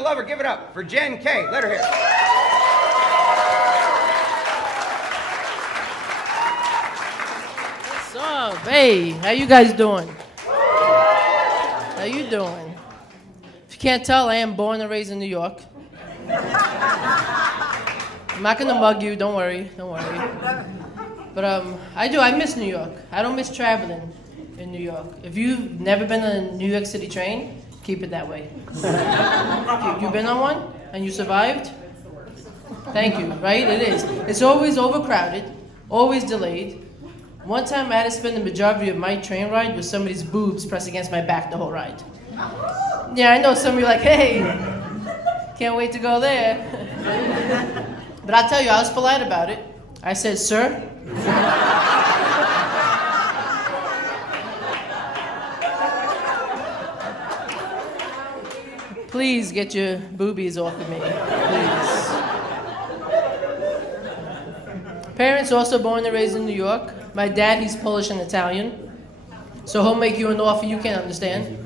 to love her. Give it up for Jen K. Let her hear. What's up? Hey, how you guys doing? How you doing? If you can't tell, I am born and raised in New York. I'm not gonna mug you, don't worry. But I miss New York. I don't miss traveling in New York. If you've never been on a New York City train, keep it that way. You've been on one and you survived? Thank you, right? It is. It's always overcrowded, always delayed. One time I had to spend the majority of my train ride with somebody's boobs pressed against my back the whole ride. Yeah, I know some of you are like, hey, can't wait to go there. But I'll tell you, I was polite about it. I said, sir. Please get your boobies off of me, please. Parents also born and raised in New York. My dad, he's Polish and Italian. So he'll make you an offer you can't understand.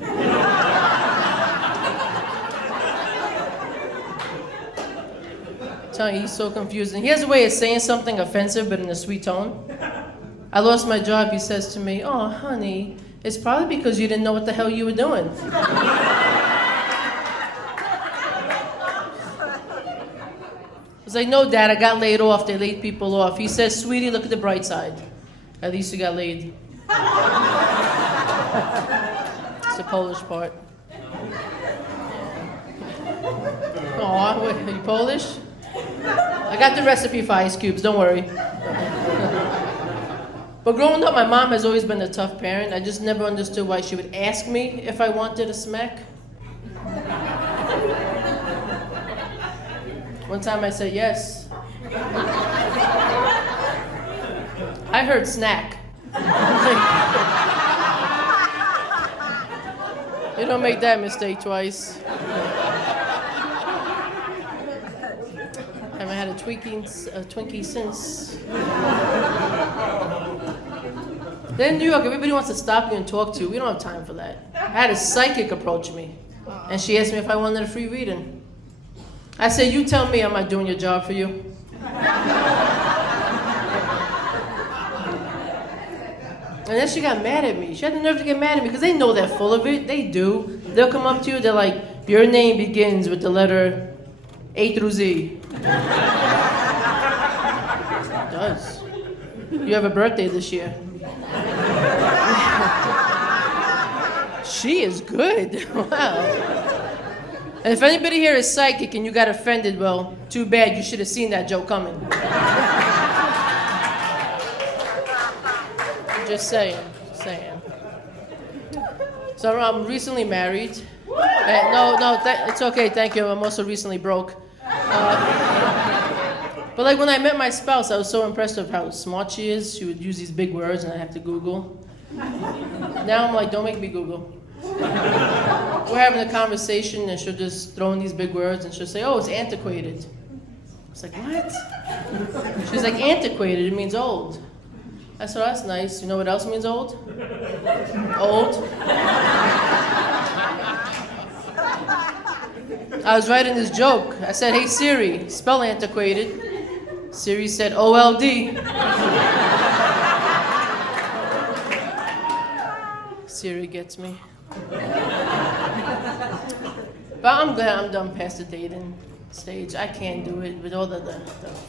I'm telling you, he's so confusing. He has a way of saying something offensive, but in a sweet tone. I lost my job, he says to me, oh, honey, it's probably because you didn't know what the hell you were doing. I was like, no, Dad, I got laid off. They laid people off. He says, sweetie, look at the bright side. At least you got laid. It's the Polish part. Aw, wait, are you Polish? I got the recipe for ice cubes, don't worry. But growing up, my mom has always been a tough parent. I just never understood why she would ask me if I wanted a smack. One time I said yes. I heard snack. You don't make that mistake twice. Haven't had a Twinkie since. Then in New York, everybody wants to stop you and talk to you. We don't have time for that. I had a psychic approach me, and she asked me if I wanted a free reading. I said, you tell me, I'm not doing your job for you. And then she got mad at me. She had the nerve to get mad at me because they know they're full of it. They do. They'll come up to you, they're like, your name begins with the letter A through Z. It does. You have a birthday this year. She is good. Wow. And if anybody here is psychic and you got offended, well, too bad. You should have seen that joke coming. Just saying. So I'm recently married. It's okay, thank you. I'm also recently broke. But like when I met my spouse, I was so impressed with how smart she is. She would use these big words and I have to Google. Now I'm like, don't make me Google. We're having a conversation and she'll just throw in these big words and she'll say, oh, it's antiquated. I was like, what? She's like, antiquated, it means old. I said, oh, that's nice. You know what else means old? Old. I was writing this joke. I said, hey Siri, spell antiquated. Siri said, OLD. Siri gets me. But I'm glad I'm done past the dating stage. I can't do it with all the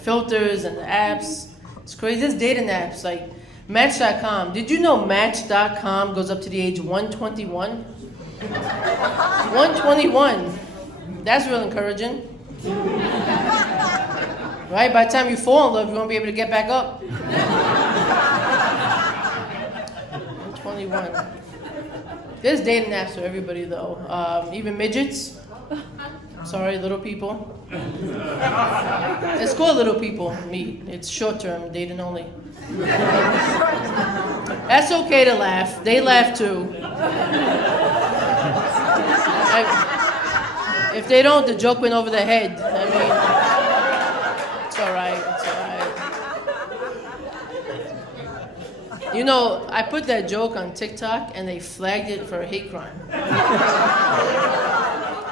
filters and the apps. It's crazy. There's dating apps like Match.com. Did you know Match.com goes up to the age 121? 121. That's real encouraging. Right? By the time you fall in love, you won't be able to get back up. 121. There's dating apps for everybody, though. Even midgets. Sorry, little people. It's called little people meet. It's short-term, dating only. That's okay to laugh. They laugh too. If they don't, the joke went over their head. I mean, it's all right. You know, I put that joke on TikTok and they flagged it for a hate crime.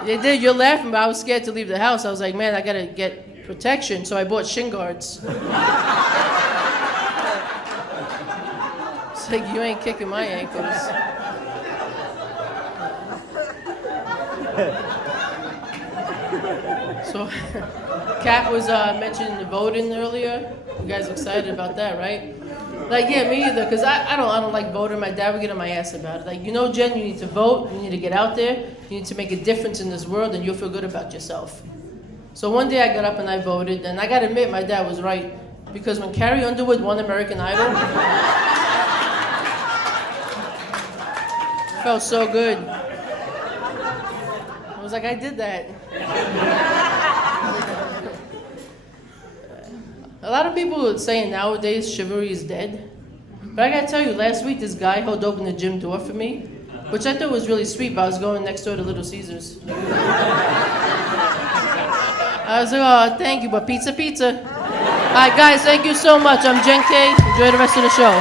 They did. You're laughing, but I was scared to leave the house. I was like, man, I gotta get protection, so I bought shin guards. It's like, you ain't kicking my ankles. So, Kat was mentioning the voting earlier. You guys excited about that, right? Like, yeah, me either, because I don't like voting. My dad would get on my ass about it. Like, you know, Jen, you need to vote. You need to get out there. You need to make a difference in this world, and you'll feel good about yourself. So one day I got up and I voted, and I got to admit, my dad was right. Because when Carrie Underwood won American Idol, it felt so good. I was like, I did that. A lot of people are saying nowadays chivalry is dead. But I gotta tell you, last week this guy held open the gym door for me, which I thought was really sweet, but I was going next door to Little Caesars. I was like, oh, thank you, but pizza. All right, guys, thank you so much. I'm Jen K. Enjoy the rest of the show.